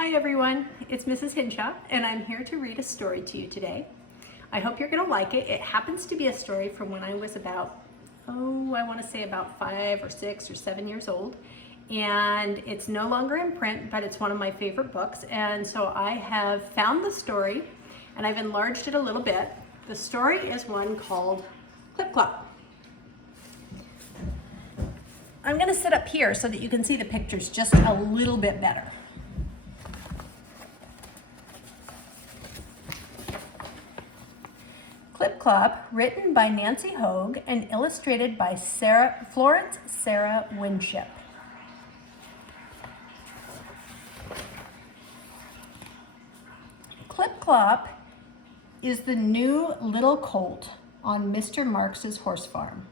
Hi everyone, it's Mrs. Hinshaw and I'm here to read a story to you today. I hope you're going to like it. It happens to be a story from when I was about, I want to say about 5 or 6 or 7 years old. And it's no longer in print, but it's one of my favorite books. And so I have found the story and I've enlarged it a little bit. The story is one called Clop. I'm going to sit up here so that you can see the pictures just a little bit better. Clop, written by Nancy Hoag and illustrated by Florence Winship. Clop is the new little colt on Mr. Marks's horse farm.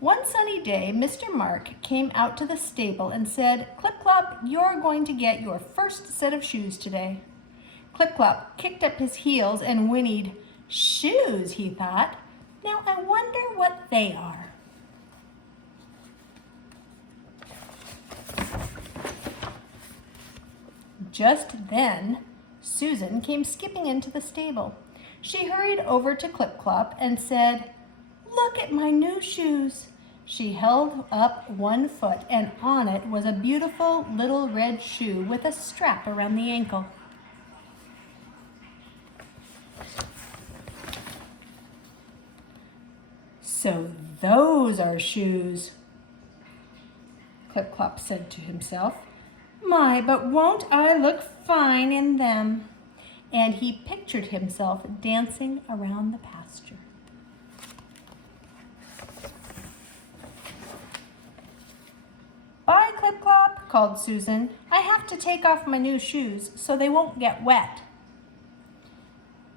One sunny day, Mr. Mark came out to the stable and said, Clop, you're going to get your first set of shoes today. Clop kicked up his heels and whinnied. Shoes, he thought. Now I wonder what they are. Just then, Susan came skipping into the stable. She hurried over to Clop and said, Look at my new shoes. She held up one foot and on it was a beautiful little red shoe with a strap around the ankle. So those are shoes, Clop said to himself. My, but won't I look fine in them? And he pictured himself dancing around the pasture. Bye, Clop, called Susan. I have to take off my new shoes so they won't get wet.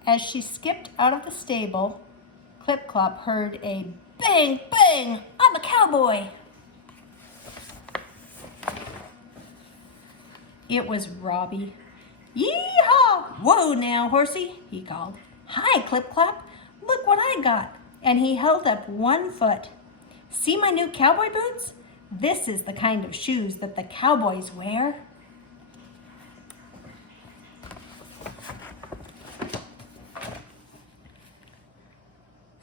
As she skipped out of the stable, Clop heard a bang, bang, I'm a cowboy. It was Robbie. Yee-haw! Whoa now, horsey, he called. Hi, Clop, look what I got. And he held up one foot. See my new cowboy boots? This is the kind of shoes that the cowboys wear.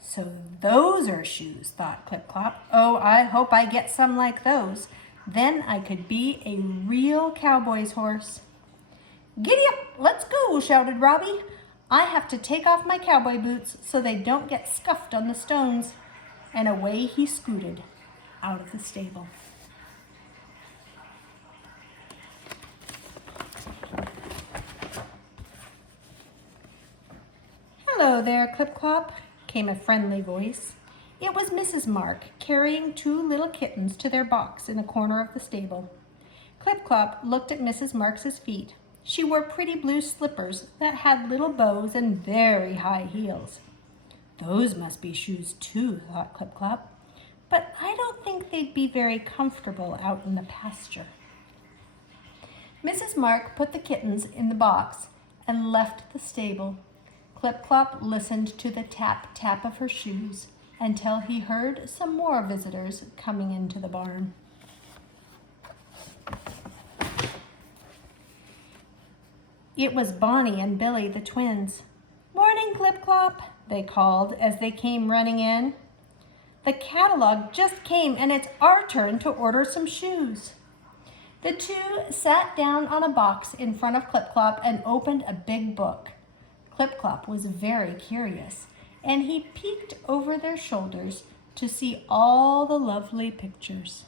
So those are shoes, thought Clop. Oh, I hope I get some like those. Then I could be a real cowboy's horse. Giddy up, let's go, shouted Robbie. I have to take off my cowboy boots so they don't get scuffed on the stones. And away he scooted out of the stable. Hello there, Clop, came a friendly voice. It was Mrs. Mark carrying two little kittens to their box in a corner of the stable. Clop looked at Mrs. Marks's feet. She wore pretty blue slippers that had little bows and very high heels. Those must be shoes too, thought Clop, but I don't think they'd be very comfortable out in the pasture. Mrs. Mark put the kittens in the box and left the stable. Clop listened to the tap-tap of her shoes until he heard some more visitors coming into the barn. It was Bonnie and Billy, the twins. Morning, Clop, they called as they came running in. The catalog just came and it's our turn to order some shoes. The two sat down on a box in front of Clop and opened a big book. Clop was very curious, and he peeked over their shoulders to see all the lovely pictures.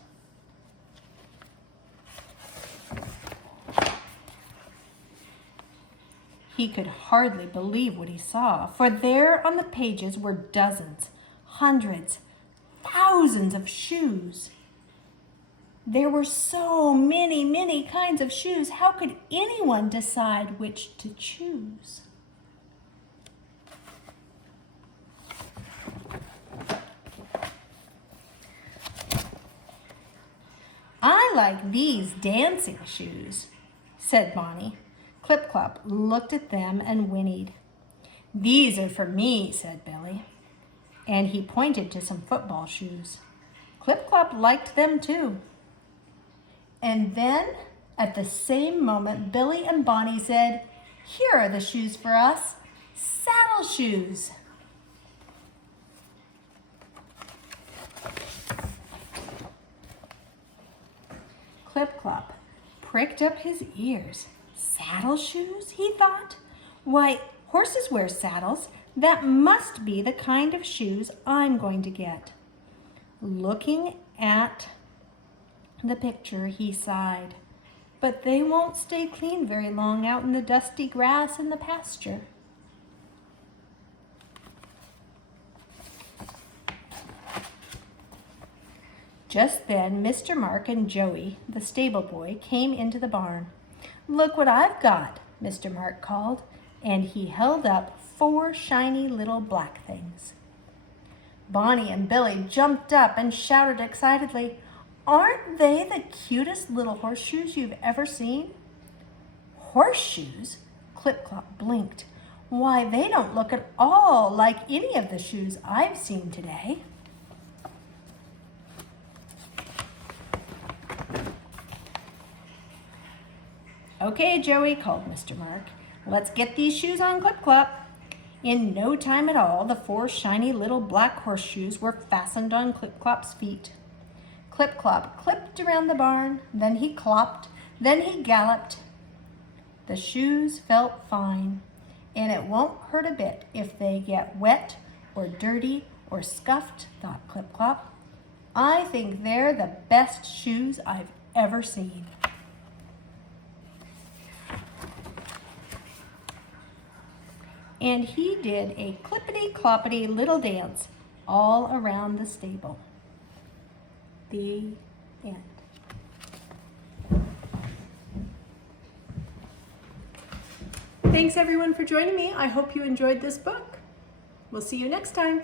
He could hardly believe what he saw, for there on the pages were dozens, hundreds, thousands of shoes. There were so many kinds of shoes. How could anyone decide which to choose? I like these dancing shoes, said Bonnie. Clop looked at them and whinnied. These are for me, said Billy. And he pointed to some football shoes. Clop liked them too. And then At the same moment, Billy and Bonnie said, "Here are the shoes for us, saddle shoes." Clip-Clop pricked up his ears. Saddle shoes, he thought. Why, horses wear saddles. That must be the kind of shoes I'm going to get. Looking at the picture, he sighed. But they won't stay clean very long out in the dusty grass in the pasture. Just then, Mr. Mark and Joey, the stable boy, came into the barn. "Look what I've got," Mr. Mark called, and he held up 4 shiny little black things. Bonnie and Billy jumped up and shouted excitedly, "Aren't they the cutest little horseshoes you've ever seen?" "Horseshoes?" Clip-Clop blinked. "Why, they don't look at all like any of the shoes I've seen today." "Okay, Joey," called Mr. Mark. "Let's get these shoes on Clip-Clop." In no time at all, the 4 shiny little black horseshoes were fastened on Clip-Clop's feet. Clip-Clop clipped around the barn, then he clopped, then he galloped. The shoes felt fine, and it won't hurt a bit if they get wet or dirty or scuffed, thought Clip-Clop. "I think they're the best shoes I've ever seen." And he did a clippity-cloppity little dance all around the stable. The end. Thanks everyone for joining me. I hope you enjoyed this book. We'll see you next time.